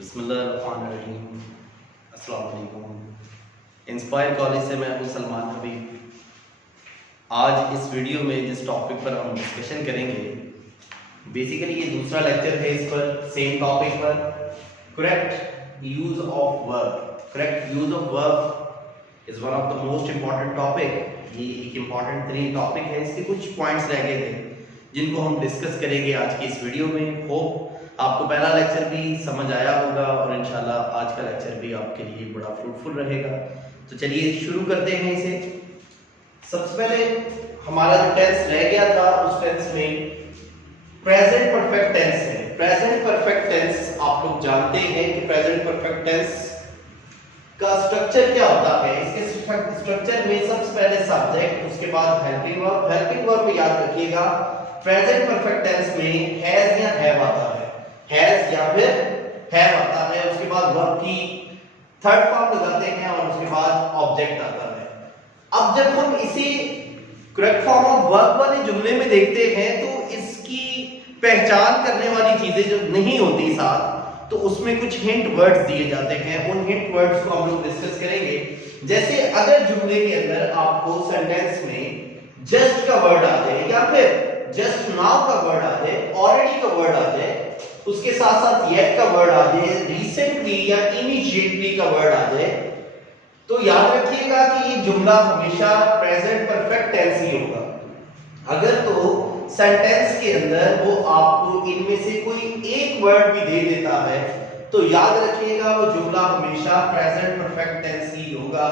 बिस्मिल्लाहिर्रहमानिर्रहीम। अस्सलाम वालेकुम। इंस्पायर कॉलेज से मैं हूँ सलमान हबीब। आज इस वीडियो में जिस टॉपिक पर हम डिस्कशन करेंगे, बेसिकली ये दूसरा लेक्चर है इस पर, सेम टॉपिक पर, correct use of verb. Correct use of verb is one of the most important topic. ये एक इंपॉर्टेंट 3 टॉपिक है। इसके कुछ पॉइंट्स रह गए थे जिनको हम डिस्कस करेंगे आज की इस वीडियो में। होप आपको पहला लेक्चर भी समझ आया होगा और इंशाल्लाह आज का लेक्चर भी आपके लिए बड़ा फ्रूटफुल रहेगा। तो चलिए शुरू करते हैं इसे। सबसे पहले हमारा जो टेंस रह गया था, उस टेंस में प्रेजेंट परफेक्ट टेंस है। प्रेजेंट परफेक्ट टेंस आप लोग जानते हैं कि प्रेजेंट परफेक्ट टेंस का स्ट्रक्चर क्या होता है। इसके स्ट्रक्चर में सबसे पहले सब्जेक्ट, उसके बाद हेल्पिंग वर्ब। हेल्पिंग वर्ब में याद रखिएगा प्रेजेंट परफेक्ट टेंस में हैज या हैव आता है, हैज या फिर हैव आता है। उसके बाद वर्ब की थर्ड फॉर्म लगाते हैं और उसके बाद ऑब्जेक्ट आता है। अब जब हम इसे करेक्ट फॉर्म ऑफ वर्ब वाले जुमले में देखते हैं तो इसकी पहचान करने वाली चीजें जो नहीं होती साथ, तो उसमें कुछ हिंट वर्ड्स दिए जाते हैं। उन हिंट वर्ड्स को हम लोग डिस्कस करेंगे। जैसे अगर जुमले के अंदर आपको सेंटेंस में जस्ट का वर्ड आ जाए या फिर जस्ट नाउ का वर्ड आ जाए, ऑलरेडी का वर्ड आ जाए, उसके साथ साथ येट का वर्ड आ जाए, रिसेंटली या इमीडिएटली का वर्ड आ जाए, तो याद रखिएगा कि ये जुमला हमेशा प्रेजेंट परफेक्ट टेंस ही होगा। अगर तो सेंटेंस के अंदर वो आपको इनमें से कोई एक वर्ड भी दे देता है तो याद रखिएगा वो जुमला हमेशा प्रेजेंट परफेक्ट टेंस ही होगा।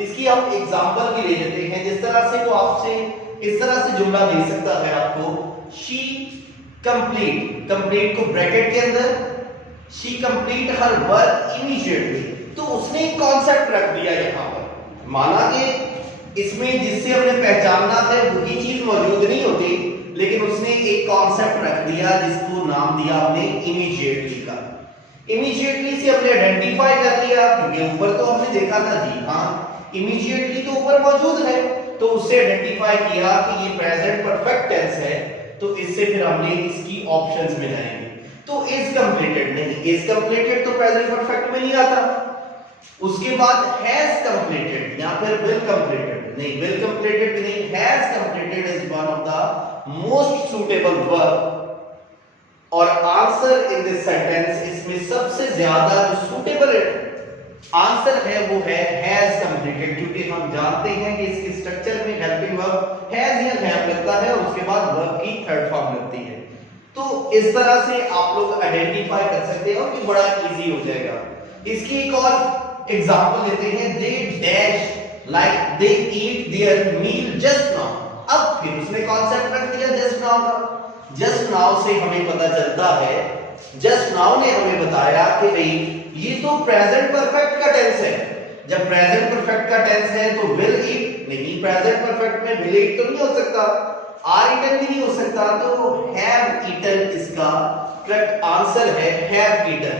इसकी हम एग्जांपल भी ले लेते हैं। जिस तरह से वो आपसे इस तरह से जुमला दे सकता है आपको, शी कंप्लीट, कंप्लीट को ब्रैकेट के अंदर, she complete her work immediately. तो उसने एक कॉन्सेप्ट रख दिया यहां पर। माना कि इसमें जिससे हमने पहचानना था वही चीज मौजूद नहीं होती, लेकिन उसने एक कॉन्सेप्ट रख दिया जिसको नाम दिया हमने इमीडिएटली का। इमीडिएटली से हमने आइडेंटिफाई कर लिया क्योंकि ऊपर तो हमने देखा था जी हाँ इमीडिएटली तो ऊपर मौजूद है, तो उससे आइडेंटिफाई किया कि ये प्रेजेंट परफेक्ट टेंस है। तो इससे फिर हमने इसकी ऑप्शंस में जाएंगे। तो इज कंप्लीटेड नहीं, इज कंप्लीटेड तो प्रेजेंट परफेक्ट में नहीं आता। उसके बाद हैज कंप्लीटेड या फिर विल कंप्लीटेड नहीं, विल कंप्लीटेड भी नहीं, has completed is one of the most suitable verb. और आंसर इन दिस सेंटेंस, इसमें सबसे ज्यादा जो सूटेबल आंसर है वो है हैज कंप्लीटेड, क्योंकि हम जानते हैं कि इसके स्ट्रक्चर में हेल्पिंग वर्ब हैज या हैव लगता है और उसके बाद वर्ब की थर्ड फॉर्म लगती है। तो इस तरह से आप लोग आइडेंटिफाई कर सकते हो कि बड़ा इजी हो जाएगा। इसकी एक और एग्जांपल लेते हैं, they dash like they eat their meal just now. अब फिर उसने कॉन्सेप्ट रख दिया जस्ट नाउ का। जस्ट नाउ से हमें पता चलता है, जस्ट नाउ ने हमें बताया कि भाई ये तो प्रेजेंट परफेक्ट का टेंस है। जब प्रेजेंट परफेक्ट का टेंस है तो विल ईट नहीं, प्रेजेंट परफेक्ट में विल ईट तो नहीं हो सकता, आर ईटन भी नहीं हो सकता, तो हैव ईटन इसका करेक्ट आंसर है, हैव ईटन।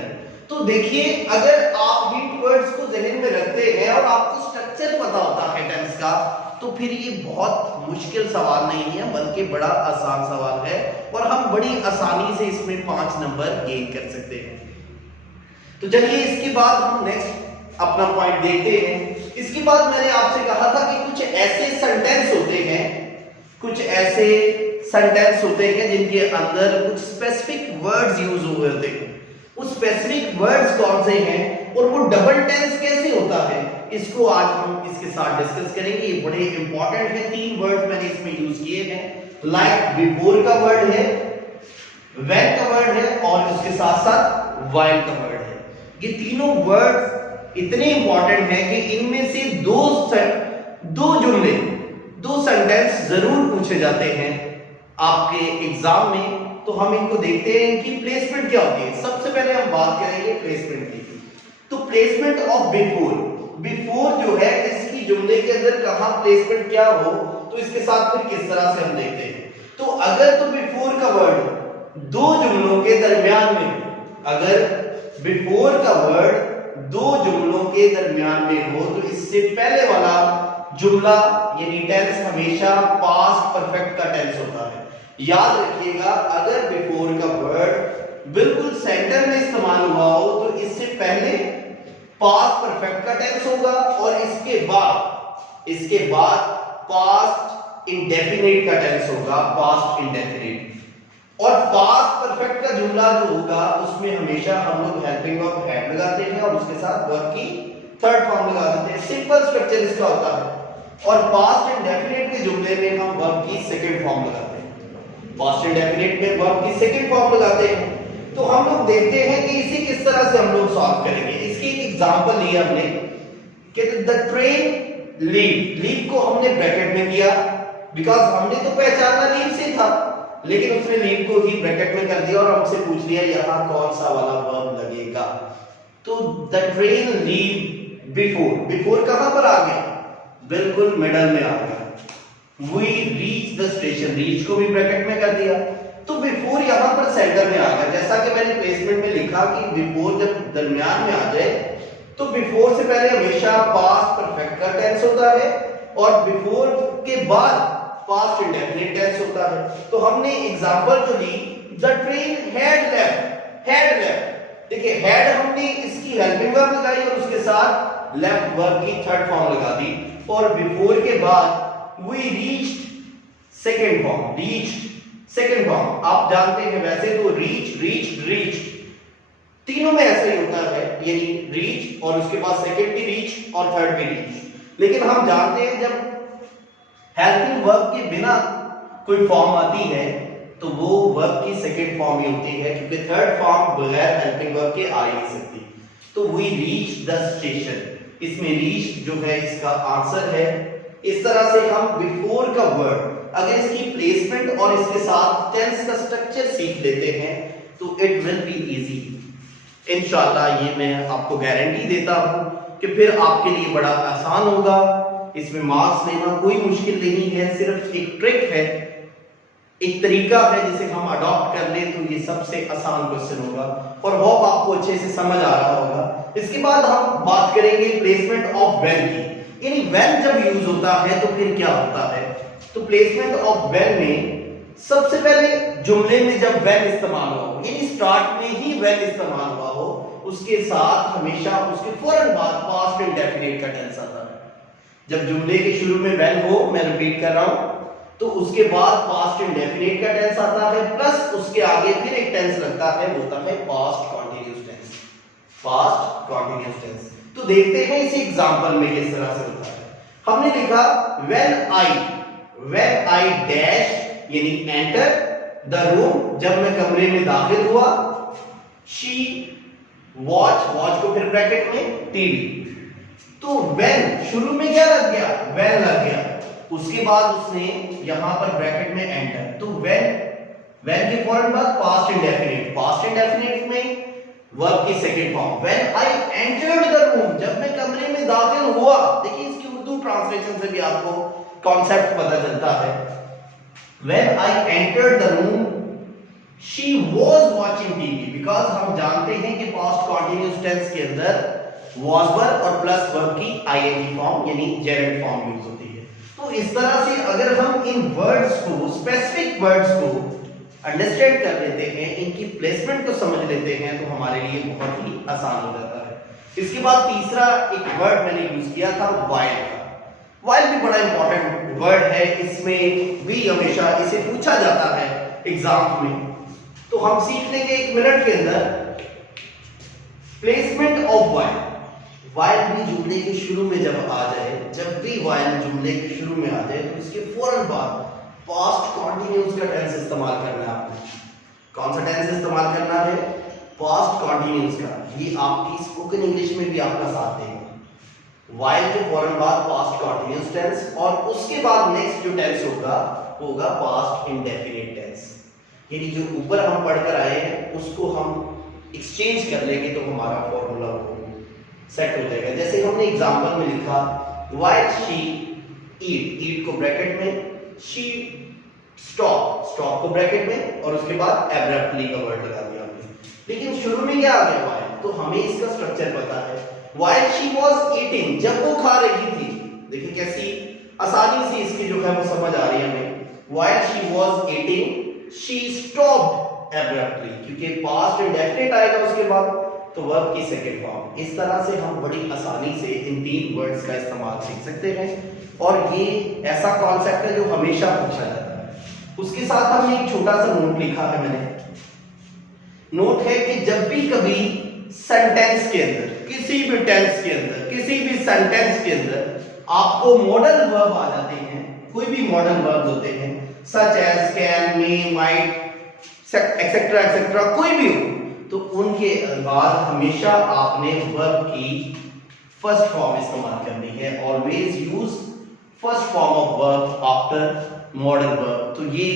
तो देखिए अगर आप हिंट वर्ड्स को जहन में रखते हैं और आपको स्ट्रक्चर पता होता है टेंस का, तो फिर ये बहुत मुश्किल सवाल नहीं है बल्कि बड़ा आसान सवाल है और हम बड़ी आसानी से इसमें 5 नंबर गेन कर सकते हैं। तो चलिए इसके बाद हम नेक्स्ट अपना पॉइंट देखते हैं। इसके बाद मैंने आपसे कहा था कि कुछ ऐसे सेंटेंस होते हैं, कुछ ऐसे सेंटेंस होते हैं जिनके अंदर कुछ स्पेसिफिक वर्ड्स यूज हुए होते हैं। उस स्पेसिफिक वर्ड्स कौन से हैं और वो डबल टेंस कैसे होता है, इसको आज हम इसके साथ डिस्कस करेंगे। ये बड़े इंपॉर्टेंट है। 3 वर्ड्स मैंने इसमें यूज किए हैं, लाइक बिफोर का वर्ड है, व्हेन का वर्ड है और उसके साथ साथ व्हाइल का वर्ड है। ये तीनों वर्ड्स इतने इंपॉर्टेंट हैं कि इनमें से दो जुमले, 2 सेंटेंस जरूर पूछे जाते हैं आपके एग्जाम में। तो हम इनको देखते हैं कि प्लेसमेंट क्या होती है। सबसे पहले हम बात करेंगे प्लेसमेंट की। तो प्लेसमेंट ऑफ बिफोर, बिफोर जो है इसकी जुमले के अंदर कहां प्लेसमेंट क्या हो, तो इसके साथ फिर किस तरह से हम देखते हैं। तो अगर तो बिफोर का वर्ड 2 जुमलों के दरमियान में, अगर बिफोर का वर्ड 2 जुमलों के दरमियान में हो तो इससे पहले वाला जुमला यानी टेंस हमेशा पास्ट परफेक्ट का टेंस होता है। याद रखिएगा अगर बिफोर का वर्ड बिल्कुल सेंटर में इस्तेमाल हुआ हो तो इस पहले पास्ट परफेक्ट का टेंस होगा और इसके बाद पास्ट इंडेफिनिट का टेंस होगा, पास्ट इंडेफिनिट। और पास्ट परफेक्ट का जुमला जो होगा उसमें हमेशा हम लोग हेल्पिंग वर्ब हैड लगाते हैं और उसके साथ वर्ब की थर्ड फॉर्म लगा देते हैं। सिंपल स्ट्रक्चर इसका होता है। और पास्ट इंडेफिनिट के जुमले में हम वर्ब की सेकंड फॉर्म लगाते हैं। पास्ट इंडेफिनिट में वर्ब की सेकंड फॉर्म लगाते हैं। तो हम लोग देखते हैं कि इसे किस तरह से हम लोग सॉल्व करेंगे। इसकी एक एग्जांपल लिया हमने कि द ट्रेन लीव को हमने ब्रैकेट में किया बिकॉज़ हमने तो पहचाना लीव से था, लेकिन उसने लीव को ही ब्रैकेट में कर दिया और हमसे पूछ लिया यहां कौन सा वाला वर्ब लगेगा। तो द ट्रेन लीव बिफोर कहां पर आ गया? बिल्कुल मिडल में आ गया। We reach the station, reach को भी ब्रैकेट में कर दिया तो बिफोर यहां पर सेंटर में आ गया। जैसा कि मैंने प्लेसमेंट में लिखा कि बिफोर जब दरमियान में आ जाए तो बिफोर से पहले हमेशा पास्ट परफेक्ट का टेंस होता है और बिफोर के बाद पास्ट इंडेफिनिट टेंस होता है। तो हमने एग्जांपल जो ली द ट्रेन हैड लेफ्ट, देखिए हैड हमने इसकी हेल्पिंग वर्ब लगाई और उसके साथ लेफ्ट वर्ब की थर्ड फॉर्म लगा दी और बिफोर के बाद वी रीच्ड सेकंड फॉर्म। आप जानते हैं वैसे तो रीच तीनों में ऐसा ही होता है, यानी रीच और उसके बाद सेकंड भी रीच और थर्ड भी रीच। लेकिन हम जानते हैं जब हेल्पिंग वर्ब के बिना कोई फॉर्म आती है तो वो वर्ब की सेकंड फॉर्म ही होती है, क्योंकि थर्ड फॉर्म बगैर हेल्पिंग वर्ब के आ ही नहीं सकती। तो वी रीच द स्टेशन, इसमें रीच जो है इसका आंसर है। इस तरह से हम बिफोर का वर्ड अगर इसकी प्लेसमेंट और इसके साथ टेंस का स्ट्रक्चर सीख लेते हैं तो इट विल बी इजी। इंशाल्लाह ये मैं आपको गारंटी देता हूं कि फिर आपके लिए बड़ा आसान होगा। इसमें मार्क्स लेना कोई मुश्किल नहीं है, सिर्फ एक ट्रिक है, एक तरीका है जिसे हम अडॉप्ट कर ले तो ये सबसे आसान क्वेश्चन होगा और होप आपको अच्छे से समझ आ रहा होगा। इसके बाद हम बात करेंगे प्लेसमेंट ऑफ व्हेन की, यानी व्हेन जब यूज होता है तो फिर क्या होता है। तो प्लेसमेंट ऑफ व्हेन में सबसे पहले जुमले में जब व्हेन इस्तेमाल हो, यानी स्टार्ट में ही व्हेन इस्तेमाल हुआ हो, उसके साथ हमेशा उसके फौरन बाद पास्ट इंडेफिनिट का टेंस आता है। जब जुमले के शुरू में व्हेन हो, मैं रिपीट कर रहा हूं, तो उसके बाद पास्ट इंडेफिनिट का टेंस आता है प्लस उसके आगे फिर एक टेंस लगता है, वो होता है पास्ट कॉन्टिन्यूअस टेंस। तो देखते हैं इस एग्जांपल में किस तरह से होता है। हमने लिखा व्हेन आई डैश यानी एंटर द रूम, जब मैं कमरे में दाखिल हुआ। शी वॉच को फिर ब्रैकेट में टीवी। तो व्हेन शुरू में क्या लग गया? व्हेन लग गया। उसके बाद उसने यहां पर ब्रैकेट में एंटर, तो व्हेन के फौरन बाद पास्ट इंडेफिनिट में वर्ब की second form. When I entered the room, जब मैं कमरे में दाखिल हुआ। देखिए इसकी उर्दू ट्रांसलेशन से भी आपको कॉन्सेप्ट पता चलता है। When I entered the room, she was watching TV, because हम जानते हैं कि past continuous tense के अंदर was verb और plus verb की ing फॉर्म यानी gerund फॉर्म यूज होती है। तो इस तरह से अगर हम इन वर्ड्स को, स्पेसिफिक वर्ड्स को अंडरस्टैंड कर लेते हैं, इनकी प्लेसमेंट को समझ लेते हैं, तो हमारे लिए बहुत ही आसान हो जाता है। इसके बाद तीसरा एक वर्ड मैंने यूज किया था while का। while भी बड़ा इंपॉर्टेंट वर्ड है, इसमें भी हमेशा इसे पूछा जाता है एग्जाम में। तो हम सीख लेंगे 1 मिनट के अंदर प्लेसमेंट ऑफ while भी जुमले के शुरू में जब आ जाए, जब भी while जुमले के शुरू में आ जाए तो इसके फौरन बाद पास्ट कॉन्टिन्यूअस का टेंस इस्तेमाल करना है आपको। कौन सा टेंस इस्तेमाल करना है? पास्ट कॉन्टिन्यूअस का। ये आपकी स्पोकन इंग्लिश में भी आपका साथ देगा। while के फौरन बाद पास्ट कॉन्टिन्यूअस टेंस और उसके बाद नेक्स्ट जो टेंस होगा पास्ट इंडेफिनिट टेंस। यानी जो ऊपर हम पढ़कर आए हैं उसको हम एक्सचेंज कर लेंगे तो हमारा फॉर्मूला सेट हो जाएगा। जैसे हमने एग्जांपल में लिखा while she eat को ब्रैकेट में, she stop को ब्रैकेट में और उसके बाद abruptly का वर्ड लगा दिया हमने। लेकिन शुरू में क्या आ गया while, तो हमें इसका स्ट्रक्चर पता है। while she was eating, जब वो खा रही थी, देखिए कैसी आसानी से इसकी जो है वो समझ आ रही है हमें। while she was eating, she stopped abruptly, क्योंकि पास्ट इंडेफिनिट आएगा उसके बाद, तो वर्ब की सेकंड फॉर्म। इस तरह से हम बड़ी आसानी से इन 3 वर्ड्स का इस्तेमाल सीख सकते हैं और ये ऐसा कॉन्सेप्ट है जो हमेशा पूछा जाता है। उसके साथ हमने एक छोटा सा नोट लिखा है मैंने। नोट है कि जब भी कभी सेंटेंस के अंदर, किसी भी टेंस के अंदर, किसी भी सेंटेंस के अंदर आपको मॉडल वर्ब आ जाते हैं, कोई भी मॉडल वर्ब होते हैं such as, can, may, might, etcetera etcetera, कोई भी हो, तो उनके बाद हमेशा आपने वर्ब की फर्स्ट फॉर्म इस्तेमाल करनी है। Always use first form of verb after modal verb. तो ये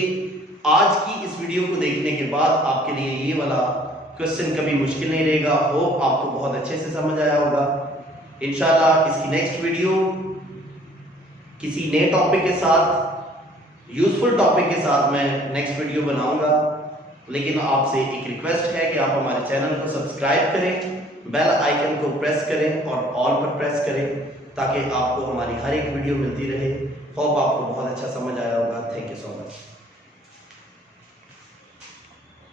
आज की इस वीडियो को देखने के बाद आपके लिए ये वाला क्वेश्चन कभी मुश्किल नहीं रहेगा। होप आपको बहुत अच्छे से समझ आया होगा। इंशाल्लाह इसकी नेक्स्ट वीडियो किसी नए टॉपिक के साथ, यूजफुल टॉपिक के साथ मैं नेक्स्ट वीडियो बनाऊंगा। लेकिन आपसे एक रिक्वेस्ट है कि आप हमारे चैनल को सब्सक्राइब करें, बेल आइकन को प्रेस करें और ऑल पर प्रेस करें ताकि आपको हमारी हर एक वीडियो मिलती रहे। होप आपको बहुत अच्छा समझ आया होगा। Thank you so much.